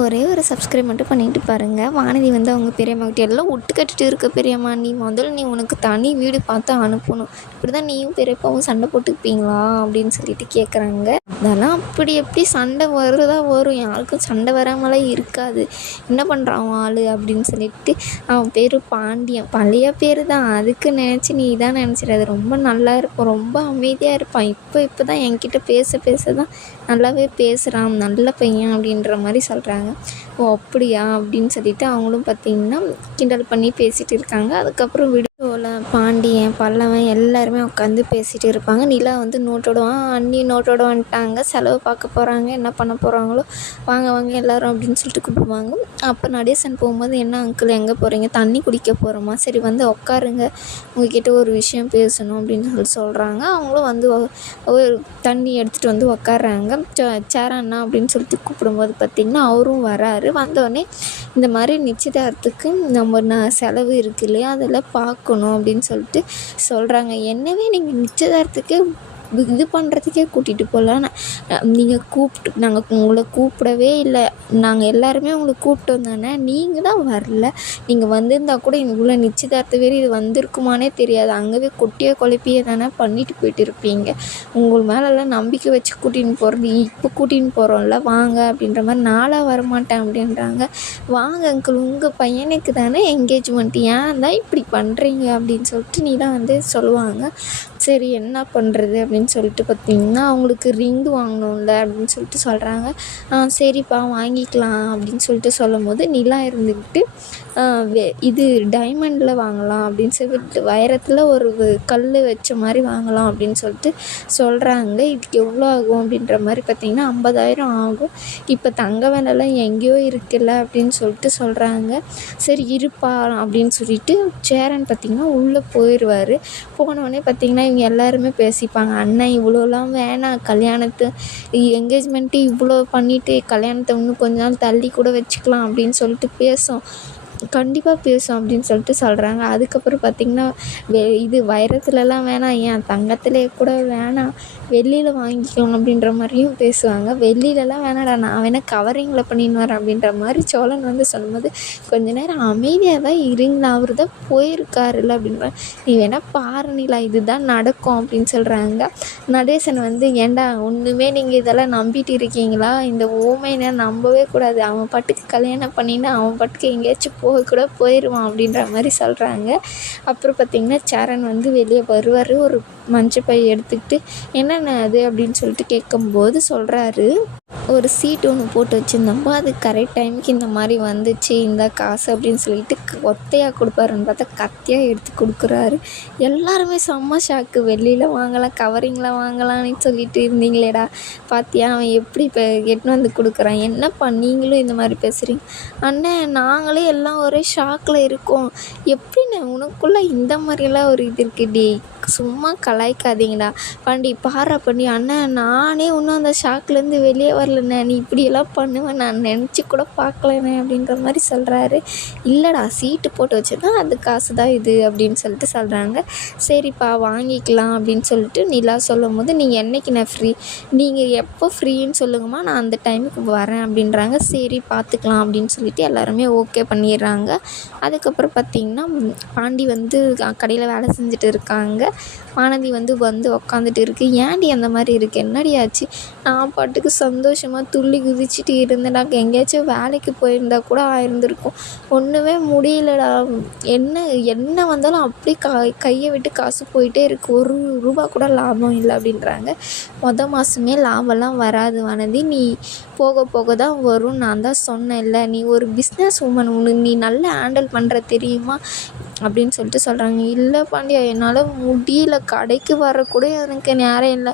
ஒரே ஒரு சப்ஸ்கிரைப் மட்டும் பண்ணிட்டு பாருங்கள். வானதி வந்து அவங்க பெரியம்மாக்கிட்ட எல்லாம் ஒட்டு கட்டிட்டு இருக்க பெரியம்மா, நீ உனக்கு தனி வீடு பார்த்து அனுப்பணும். இப்படி தான் நீயும் பெரியப்பாவும் சண்டை போட்டுக்குப்பீங்களா அப்படின்னு சொல்லிட்டு கேட்குறாங்க. அதெல்லாம் அப்படி எப்படி சண்டை வரும், யாருக்கும் சண்டை வராமலாம் இருக்காது. என்ன பண்ணுறான் ஆள் அப்படின்னு சொல்லிட்டு, அவன் பேர் பாண்டியன், பழைய பேர் தான், அதுக்கு நினச்சி நீ தான் நினச்சிடாது. ரொம்ப நல்லா இருப்பான், ரொம்ப அமைதியாக இருப்பான். இப்போ தான் என்கிட்ட பேச தான் நல்லாவே பேசுகிறான், நல்ல பையன் அப்படின்ற மாதிரி சொல்கிறாங்க. ஓ அப்படியா அப்படின்னு சொல்லிட்டு அவங்களும் பார்த்திங்கன்னா கிண்டல் பண்ணி பேசிகிட்டு இருக்காங்க. அதுக்கப்புறம் வீடியோவில் பாண்டியன் பல்லவன் எல்லாருமே உட்காந்து பேசிகிட்டு இருப்பாங்க. நிலா வந்து அண்ணி நோட்டோட வந்துட்டாங்க, செலவு பார்க்க போகிறாங்க, என்ன பண்ண போகிறாங்களோ, வாங்க எல்லோரும் அப்படின்னு சொல்லிட்டு கூப்பிடுவாங்க. அப்போ நடேசன் போகும்போது, என்ன அங்கிள் எங்கே போகிறீங்க, தண்ணி குடிக்க போகிறோமா, சரி வந்து உட்காருங்க, உங்ககிட்ட ஒரு விஷயம் பேசணும் அப்படின்னு சொல்கிறாங்க. அவங்களும் வந்து ஒரு தண்ணி எடுத்துகிட்டு வந்து உட்காடுறாங்க. சேரண்ணா அப்படின்னு சொல்லிட்டு கூப்பிடும்போது பார்த்திங்கன்னா அவரும் வராரு. வந்தோடனே இந்த மாதிரி நிச்சயதார்த்தத்துக்கு நம்ம செலவு இருக்கு இல்லையா, அதெல்லாம் பார்க்கணும் அப்படின்னு சொல்லிட்டு சொல்கிறாங்க. என்னவே நீங்கள் நிச்சயதார்த்தத்துக்கு இது பண்ணுறதுக்கே கூட்டிகிட்டு போகலாம், நீங்கள் நாங்கள் உங்களை கூப்பிடவே இல்லை, நாங்கள் எல்லாருமே உங்களை கூப்பிட்டோம் தானே, நீங்கள் தான் வரல. நீங்கள் வந்திருந்தா கூட இவ்வளோ நிச்சயதார்த்த வேறு இது வந்திருக்குமானே தெரியாது, அங்கேவே கொட்டியே குழப்பியே தானே பண்ணிட்டு போயிட்டு இருப்பீங்க. உங்கள் மேலெல்லாம் நம்பிக்கை வச்சு கூட்டின்னு போகிறது, இப்போ கூட்டின்னு போகிறோம்ல வாங்க அப்படின்ற மாதிரி, நாளாக வரமாட்டேன் அப்படின்றாங்க. வாங்க அங்கிள், உங்கள் பையனுக்கு தானே என்கேஜ்மெண்ட், ஏன் தான் இப்படி பண்ணுறீங்க அப்படின்னு சொல்லிட்டு நீ தான் வந்து சொல்லுவாங்க. சரி என்ன பண்ணுறது அப்படின்னு சொல்லிட்டு பார்த்திங்கன்னா, அவங்களுக்கு ரிங்கு வாங்கணும்ல அப்படின்னு சொல்லிட்டு சொல்கிறாங்க. சரிப்பா வாங்கிக்கலாம் அப்படின்னு சொல்லிட்டு சொல்லும்போது, நிலா இருந்துக்கிட்டு இது டைமண்டில் வாங்கலாம் அப்படின்னு சொல்லிட்டு, வைரத்தில் ஒரு கல் வச்ச மாதிரி வாங்கலாம் அப்படின்னு சொல்லிட்டு சொல்கிறாங்க. இதுக்கு எவ்வளோ ஆகும் அப்படின்ற மாதிரி பார்த்திங்கன்னா 50,000 ஆகும். இப்போ தங்க விலைலாம் எங்கேயோ இருக்குல்ல அப்படின்னு சொல்லிட்டு சொல்கிறாங்க. சரி இருப்பா அப்படின்னு சொல்லிட்டு சேரன் பார்த்திங்கன்னா உள்ளே போயிடுவார். போனோடனே பார்த்திங்கன்னா இவங்க எல்லாருமே பேசிப்பாங்க, அண்ணன் இவ்வளோலாம் வேணாம், என்கேஜ்மெண்ட்டு இவ்வளோ பண்ணிவிட்டு கல்யாணத்தை இன்னும் கொஞ்ச நாள் தள்ளி கூட வச்சுக்கலாம் அப்படின்னு சொல்லிட்டு கண்டிப்பாக பேசும் அப்படின்னு சொல்லிட்டு சொல்கிறாங்க. அதுக்கப்புறம் பார்த்திங்கன்னா இது வைரத்துலலாம் வேணாம், ஏன் தங்கத்திலே கூட வேணாம், வெள்ளியில் வாங்கிக்கலாம் அப்படின்ற மாதிரியும் பேசுவாங்க. வெள்ளியிலலாம் வேணாடா, நான் வேணால் கவரிங்கில் பண்ணின்னு வரேன் அப்படின்ற மாதிரி சோழன் வந்து சொல்லும்போது, கொஞ்ச நேரம் அமைதியாக தான் இருங்களா, அவர் தான் போயிருக்காருல்ல அப்படின்ற, நீ வேணால் பாரு நிலா, இதுதான் நடக்கும் அப்படின்னு சொல்கிறாங்க. நடேசன் வந்து, ஏண்டா ஒன்றுமே நீங்கள் இதெல்லாம் நம்பிட்டு இருக்கீங்களா, இந்த ஊமையை நம்பவே கூடாது, அவன் பாட்டுக்கு கல்யாணம் பண்ணினா அவன் பாட்டுக்கு எங்கேயாச்சும் கூட போயிடுவான் அப்படின்ற மாதிரி சொல்கிறாங்க. அப்புறம் பார்த்திங்கன்னா சேரன் வந்து வெளியே வருவார், ஒரு மஞ்சள் பை எடுத்துக்கிட்டு, என்னென்ன அது அப்படின்னு சொல்லிட்டு கேட்கும்போது சொல்கிறாரு, ஒரு சீட் ஒன்று போட்டு வச்சுருந்தப்போ அது கரெக்ட் டைமுக்கு இந்த மாதிரி வந்துச்சு, இந்த காசு அப்படின்னு சொல்லிட்டு ஒத்தையாக கொடுப்பாருன்னு பார்த்தா கத்தியாக எடுத்து கொடுக்குறாரு. எல்லாருமே செம்ம ஷாக்கு, வெளியில் வாங்கலாம் கவரிங்கில் வாங்கலான்னு சொல்லிட்டு இருந்தீங்களேடா, பார்த்தியா அவன் எப்படி இப்போ எட்டுன்னு வந்து கொடுக்குறான், என்னப்பா நீங்களும் இந்த மாதிரி பேசுகிறீங்க, அண்ணன் நாங்களே எல்லாம் ஒரே ஷாக்கில் இருக்கோம், எப்படிண்ணே உனக்குள்ளே இந்த மாதிரியெல்லாம் ஒரு இது இருக்குடி, சும்மா கலாய்க்காதீங்கடா பாண்டி, பாரா பண்ணி அண்ணன், நானே இன்னும் அந்த ஷாக்லேருந்து வெளியே வரலண்ணே, நீ இப்படியெல்லாம் பண்ணுவேன் நான் நினச்சி கூட பார்க்கலண்ணே அப்படின்ற மாதிரி சொல்கிறாரு. இல்லைடா சீட்டு போட்டு வச்சுருந்தா அது காசு தான் இது அப்படின்னு சொல்லிட்டு சொல்கிறாங்க. சரிப்பா வாங்கிக்கலாம் அப்படின்னு சொல்லிட்டு நிலா சொல்லும் போது, நீங்கள் என்றைக்கு நான் ஃப்ரீ, நீங்கள் எப்போ ஃப்ரீன்னு சொல்லுங்கம்மா, நான் அந்த டைமுக்கு வரேன் அப்படின்றாங்க. சரி பார்த்துக்கலாம் அப்படின்னு சொல்லிட்டு எல்லாருமே ஓகே பண்ணிடுறாங்க. அதுக்கப்புறம் பார்த்திங்கன்னா பாண்டி வந்து கடையில் வேலை செஞ்சுட்டு இருக்காங்க. வானதி வந்து உக்காந்துட்டு இருக்கு. ஏன்டி அந்த மாதிரி இருக்கு, என்னடி ஆச்சு, நான் பாட்டுக்கு சந்தோஷமாக துள்ளி குதிச்சுட்டு இருந்தேன்டா, எங்கேயாச்சும் வேலைக்கு போயிருந்தா கூட ஆயிருந்திருக்கும், ஒன்றுமே முடியலடா, என்ன வந்தாலும் அப்படி கையை விட்டு காசு போயிட்டே இருக்குது, ஒரு ரூபா கூட லாபம் இல்லை அப்படின்றாங்க. மாதமே லாபம்லாம் வராது வானதி, நீ போக போக தான் வரும், நான் தான் சொன்னேன்ல, நீ ஒரு பிஸ்னஸ் உமன், நீ நல்லா ஹேண்டில் பண்ணுற தெரியுமா அப்படின்னு சொல்லிட்டு சொல்கிறாங்க. இல்லை பாண்டியா என்னால் முடியல, கடைக்கு வரக்கூட எனக்கு நேரம் இல்லை,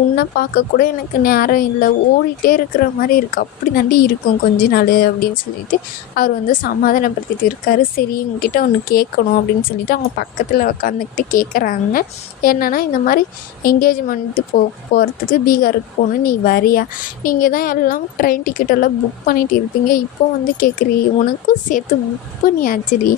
உன்னை பார்க்கக்கூட எனக்கு நேரம் இல்லை, ஓடிட்டே இருக்கிற மாதிரி இருக்குது, அப்படி தாண்டி இருக்கும் கொஞ்ச நாள் அப்படின்னு சொல்லிட்டு அவர் வந்து சமாதானப்படுத்திட்டு இருக்காரு. சரி உங்ககிட்ட ஒன்று கேட்கணும் அப்படின்னு சொல்லிட்டு அவங்க பக்கத்தில் உட்காந்துக்கிட்டு கேட்குறாங்க. என்னென்னா இந்த மாதிரி என்கேஜ்மெண்ட்டு போகிறதுக்கு பீகாருக்கு போகணும், நீ வரியா, நீங்கள் தான் எல்லாம் ட்ரெயின் டிக்கெட்டெல்லாம் புக் பண்ணிட்டு இருப்பீங்க, இப்போ வந்து கேட்குறீ, உனக்கும் சேர்த்து புக் பண்ணியாச்சுடி,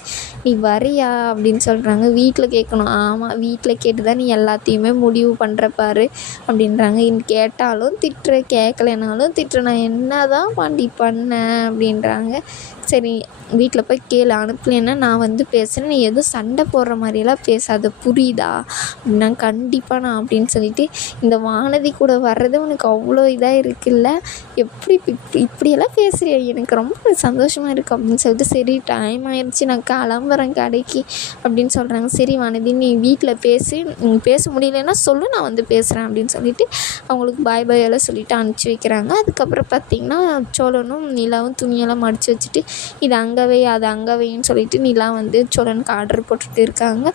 நீ வரியா அப்படின்னு சொல்கிறாங்க. வீட்டில் கேட்கணும். ஆமாம், வீட்டில் கேட்டு தான் நீ எல்லாத்தையுமே முடிவு பண்ணுற பாரு அப்படின்றாங்க. கேட்டாலும் திட்டுற, கேட்கலைனாலும் திட்டுற, நான் என்ன தான் பாண்டி பண்ணேன் அப்படின்றாங்க. சரி வீட்டில் போய் கேளு, அனுப்பலைன்னா நான் வந்து பேசுகிறேன், நீ எதுவும் சண்டை போடுற மாதிரியெல்லாம் பேசாத, புரியுதா அப்படின்னா. கண்டிப்பாக நான் அப்படின்னு சொல்லிட்டு, இந்த வானதி கூட வர்றது உனக்கு அவ்வளோ இதாக இருக்குல்ல, எப்படி இப்படியெல்லாம் பேசுகிறியா, எனக்கு ரொம்ப சந்தோஷமாக இருக்குது அப்படின்னு சொல்லிட்டு, சரி டைம் ஆயிடுச்சு நான் கிளம்புறேன் கடைக்கு அப்படின்னு சொல்கிறாங்க. சரி வானதி நீ வீட்டில் பேசி பேச முடியலன்னா சொல்லு, நான் வந்து பேசுகிறேன் அப்படின்னு சொல்லிட்டு அவங்களுக்கு பாய் பாய் எல்லாம் சொல்லிவிட்டு அனுப்பிச்சி வைக்கிறாங்க. அதுக்கப்புறம் பார்த்திங்கன்னா சோழனும் நிலாவும் துணியெல்லாம் மடித்து வச்சுட்டு இது அங்கே வை அது அங்கே வைன்னு சொல்லிட்டு நிலா வந்து சோழனுக்கு ஆர்டர் போட்டுட்டு இருக்காங்க.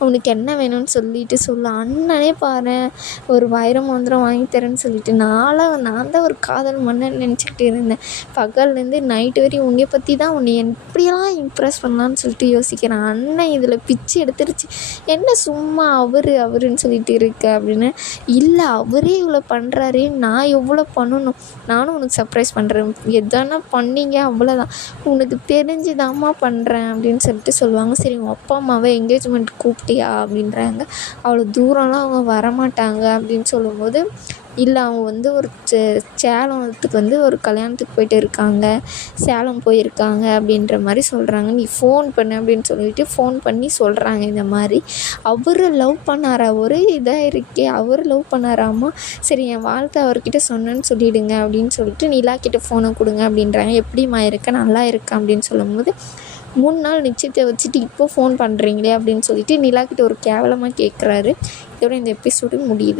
அவனுக்கு என்ன வேணும்னு சொல்லிட்டு அண்ணனே பாரேன் ஒரு வைர மோதிரம் வாங்கி தரேன்னு சொல்லிட்டு, நான் தான் ஒரு காதல் மன்னன் நினச்சிக்கிட்டு இருந்தேன். பகல்லேருந்து நைட்டு வரையும் உன்னை பற்றி தான் உன்னை எப்படியெல்லாம் இம்ப்ரெஸ் பண்ணலான்னு சொல்லிட்டு யோசிக்கிறேன். அண்ணன் இதில் பிச்சு எடுத்துருச்சு, என்ன சும்மா அவருன்னு சொல்லிட்டு இருக்க அப்படின்னு. இல்லை அவரே இவ்வளோ பண்ணுறாரே, நான் எவ்வளோ பண்ணணும், நானும் உனக்கு சர்ப்ரைஸ் பண்ணுறேன், எதானா பண்ணீங்க அவ்வளோதான், உனக்கு தெரிஞ்சுதாம்மா பண்ணுறேன் அப்படின்னு சொல்லிட்டு சொல்லுவாங்க. சரி உங்கள் அப்பா அம்மாவை என்கேஜ்மெண்ட் கூப்பிட்டியா அப்படின்றாங்க. அவ்வளோ தூரம்லாம் அவங்க வரமாட்டாங்க அப்படின்னு சொல்லும்போது, இல்லை அவங்க வந்து ஒரு சேலத்துக்கு வந்து ஒரு கல்யாணத்துக்கு போயிட்டு இருக்காங்க, சேலம் போயிருக்காங்க அப்படின்ற மாதிரி சொல்கிறாங்க. நீ ஃபோன் பண்ணு அப்படின்னு சொல்லிட்டு ஃபோன் பண்ணி சொல்கிறாங்க. இந்த மாதிரி அவர் லவ் பண்ணாரா, ஒரு இதாக இருக்கே, அவர் லவ் பண்ணாராம்மா, சரி என் வாழ்க்கை அவர்கிட்ட சொன்னேன்னு சொல்லிவிடுங்க அப்படின்னு சொல்லிட்டு நிலா கிட்டே ஃபோனை கொடுங்க அப்படின்றாங்க. எப்படிம்மா இருக்க, நல்லா இருக்கேன் அப்படின்னு சொல்லும்போது, 3 நாள் நிச்சயத்தை வச்சுட்டு இப்போ ஃபோன் பண்ணுறீங்களே அப்படின்னு சொல்லிட்டு நிலா கிட்ட ஒரு கேவலமாக கேட்குறாரு. இதோட இந்த எபிசோடு முடியுது.